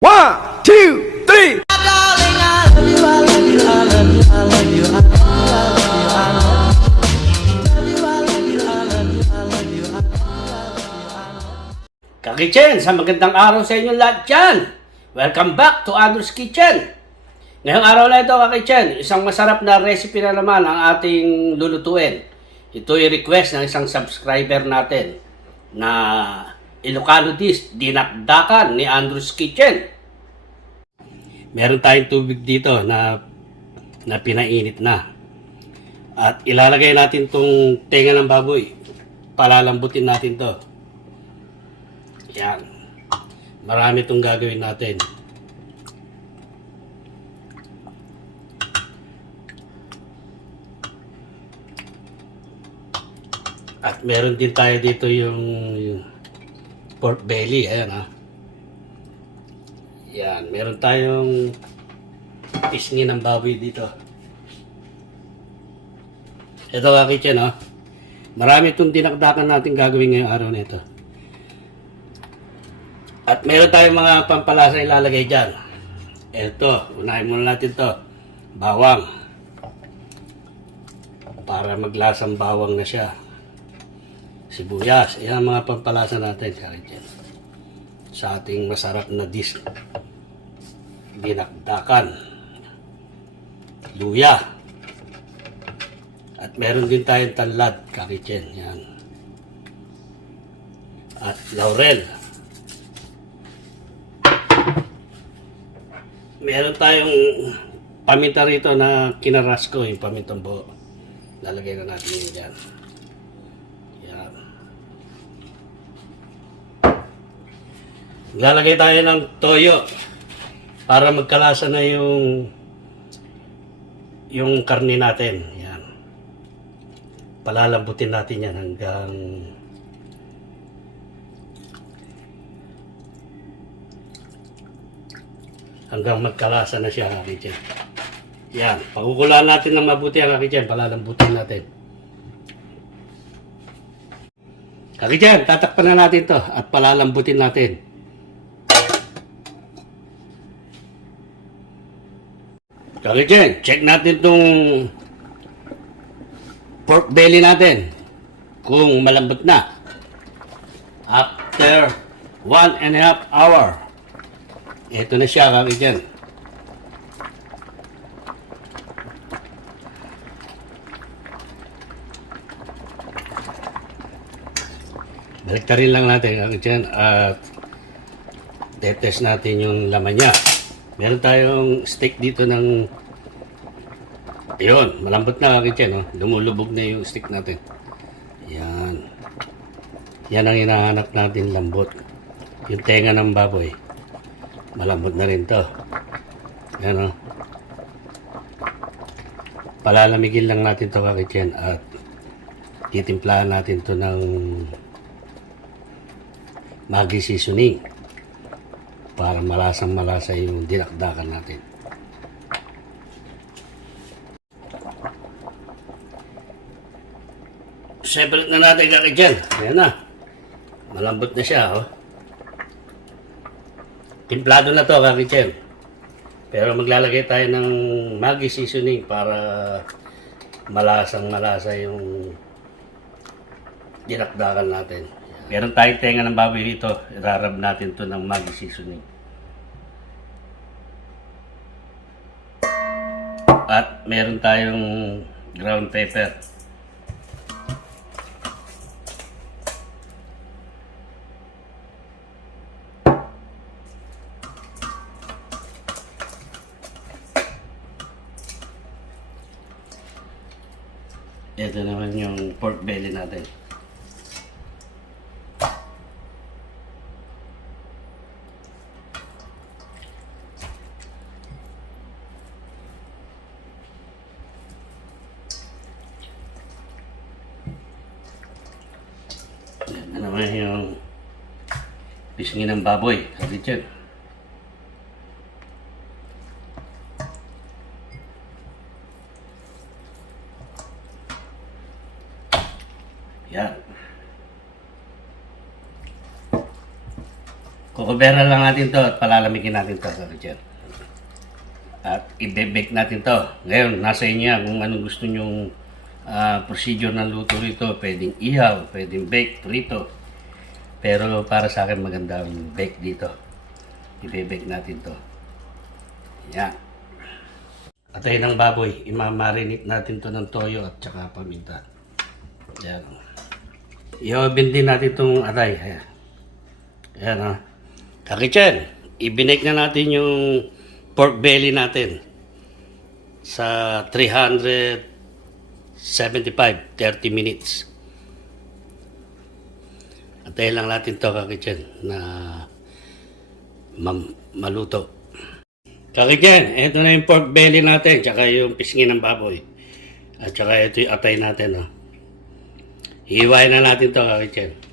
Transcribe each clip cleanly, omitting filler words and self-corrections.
One, two, three. Kakitchen, sa magandang araw sa inyong lahat dyan. Welcome back to Andrew's Kitchen. Ngayong araw na ito, Kakitchen, isang masarap na recipe na naman ang ating lulutuin. Ito ay request ng isang subscriber natin na Ilocano dish, dinakdakan ni Andrew's Kitchen. Meron tayong tubig dito na pinainit na. At ilalagay natin tong tenga ng baboy. Palalambutin natin to. Yan. Marami itong gagawin natin. At meron din tayo dito yung pork belly. Ayan ha. Yan. Meron tayong pisngi ng baboy dito. Ito kakitchen ha. Marami itong dinakdakan natin gagawin ngayong araw na ito. At meron tayong mga pampalasa ilalagay dyan. Ito, unahin muna natin to. Bawang. Para maglasang bawang na siya. Sibuyas. Yan ang mga pampalasa natin. Sa ating masarap na dish. Dinakdakan. Luya. At meron din tayong tanlad. Kakitchen. Yan. At laurel. Meron tayong paminta rito na kinarasko, yung pamintang buo. Lalagay na natin yun dyan. Yan. Lalagay tayo ng toyo para magkalasa na yung karne natin. Yan. Palalambutin natin yan hanggang magkalasa na siya, kakitchen. Yan. Pagukulaan natin ng mabuti ang kakitchen. Palalambutin natin. Kakitchen, tatakpan na natin to at palalambutin natin. Kakitchen, check natin tong pork belly natin. Kung malambot na. After 1.5 hour. Ito na siya, kakitchen. Baliktarin lang natin, kakitchen, at tetest natin yung laman niya. Meron tayong steak dito ng ayun, malambot na, kakitchen, oh. Lumulubog na yung steak natin. Yan. Yan ang hinahanap natin, lambot. Yung tenga ng baboy. Malambot na rin to. Yan o. Palalamigin lang natin to, kakitchen, at titimplahan natin to ng Maggi seasoning para malasang malasa yung dinakdakan natin. Separate na natin, kakitchen. Ayan na. Malambot na siya, oh. Timplado na to, kakitchen. Pero maglalagay tayo ng Maggi seasoning para malasang malasa yung dinakdakan natin. Meron tayong tenga ng baboy dito. Irarab natin to ng Maggi seasoning. At meron tayong ground pepper. Ito naman yung pork belly natin. Ito naman yung pisngi ng baboy. Kakitchen. Yan. Kukubera lang natin to at palalamigin natin to, Kaka-Chen. At i-bake natin to. Ngayon, nasa inyo yan kung anong gusto nyong procedure ng luto rito. Pwedeng ihaw, pwedeng bake, prito. Pero para sa akin maganda ang bake dito. I-bake natin to. Yan. Atay ng baboy. Imamarinate natin to ng toyo at saka paminta. Yan. I-oven din natin itong atay. Ayan. Ayan ha. Kaka-Chen, i-bake na natin yung pork belly natin sa 375, 30 minutes. Antayin lang natin to, Kaka-Chen, na maluto. Kaka-Chen, ito na yung pork belly natin, tsaka yung pisngi ng baboy. At tsaka ito yung atay natin. Oh. Hiwain na natin to, Kaka-Chen.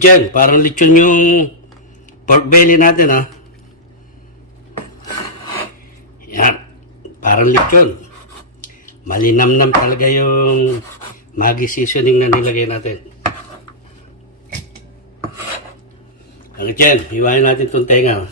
Diyan, parang lechon yung pork belly natin, ha. Yan, parang lechon. Malinamnam talaga yung Maggi seasoning na nilagay natin. Diyan, hiwain natin itong tenga.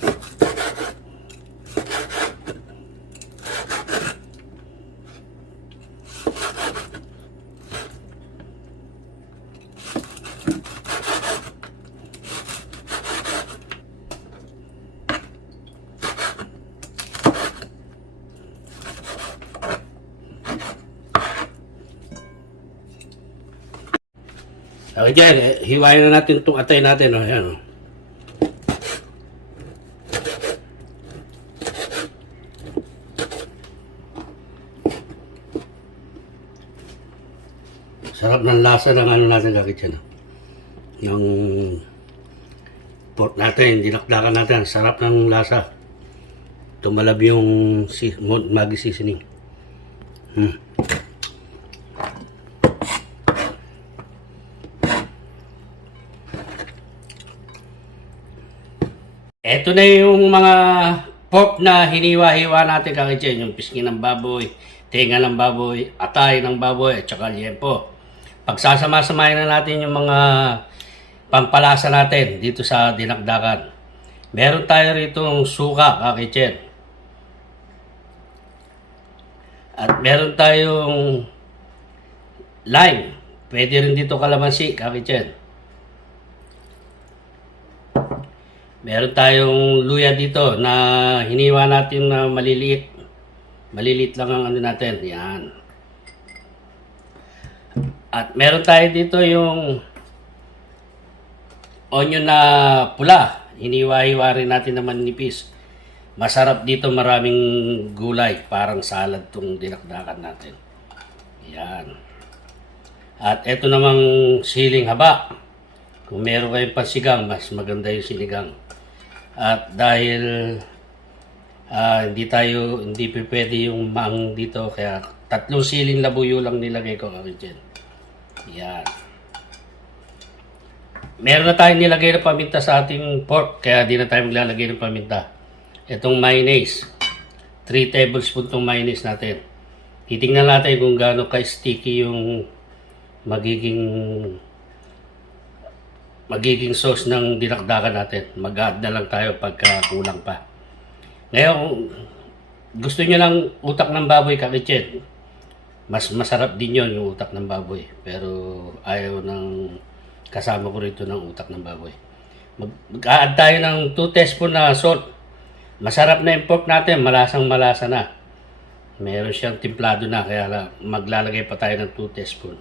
Okay, dyan, hiwain na natin itong atay natin. Oh. Ayan, oh. Sarap ng lasa ng ano natin, Kaka-Chen. Oh. Yung pork natin, dinakdakan natin. Sarap ng lasa. Tumalab yung Maggi seasoning. Ito na yung mga pork na hiniwa-hiwa natin, Kaka-Chen. Yung pisngi ng baboy, tenga ng baboy, atay ng baboy, at saka liempo. Pagsasama-samahin na natin yung mga pampalasa natin dito sa dinakdakan. Meron tayo rito ng suka, Kaka-Chen. At meron tayong lime. Pwede rin dito kalamansi, Kaka-Chen. Meron tayong luya dito na hiniwa natin na maliliit. Maliliit lang ang ano natin. Yan. At meron tayo dito yung onion na pula. Hiniwa-hiwa rin natin na manipis. Masarap dito, maraming gulay. Parang salad tong dinakdakan natin. Yan. At ito namang siling haba. Kung meron kayong pansigang, mas maganda yung sinigang. At dahil hindi pwede yung maang dito, kaya 3 siling labuyo lang nilagay ko, Kaka-Chen. Yan. Meron na tayong nilagay na paminta sa ating pork, kaya di na tayo maglalagay ng paminta. Itong mayonnaise, 3 tablespoon itong mayonnaise natin. Titingnan natin kung gaano ka-sticky yung magiging sauce ng dinakdakan natin. Mag-add na lang tayo pagka kulang pa. Ngayon, gusto nyo ng utak ng baboy, Kaka-Chen. Mas masarap din yon yung utak ng baboy. Pero ayaw ng kasama ko rito ng utak ng baboy. Mag-add tayo ng 2 teaspoon na salt. Masarap na yung pork natin, malasang-malasa na. Meron siyang timplado na, kaya maglalagay pa tayo ng 2 teaspoon.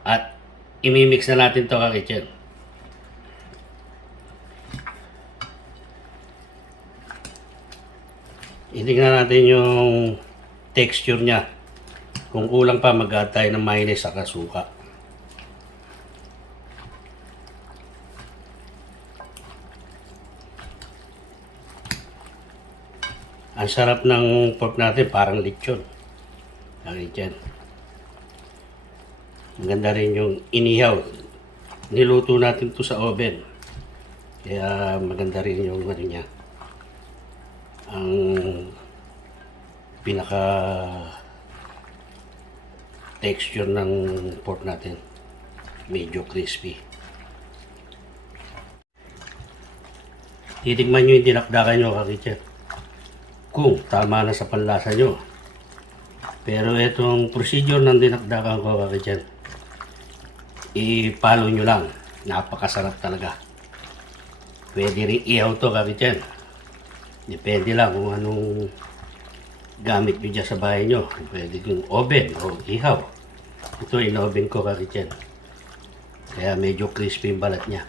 At imimix na natin to, Kaka-Chen. Itignan natin yung texture niya. Kung kulang pa, mag-add tayo ng mayonnaise at suka. Ang sarap ng pork natin, parang lechon. Kaka-Chen. Maganda rin yung inihaw. Niluto natin to sa oven. Kaya maganda rin yung ano niya. Ang pinaka texture ng pork natin. Medyo crispy. Titigman nyo yung dinakdakan nyo, kakitcher. Kung tama na sa panlasa nyo. Pero itong procedure ng dinakdakan ko, kakitcher, i-follow nyo lang. Napakasarap talaga. Pwede rin ihaw to, kakitcher. Depende lang kung anong gamit nyo dyan sa bahay nyo. Pwede yung oven o ihaw. Ito in-oven ko, kakitcher. Kaya medyo crispy yung balat niya.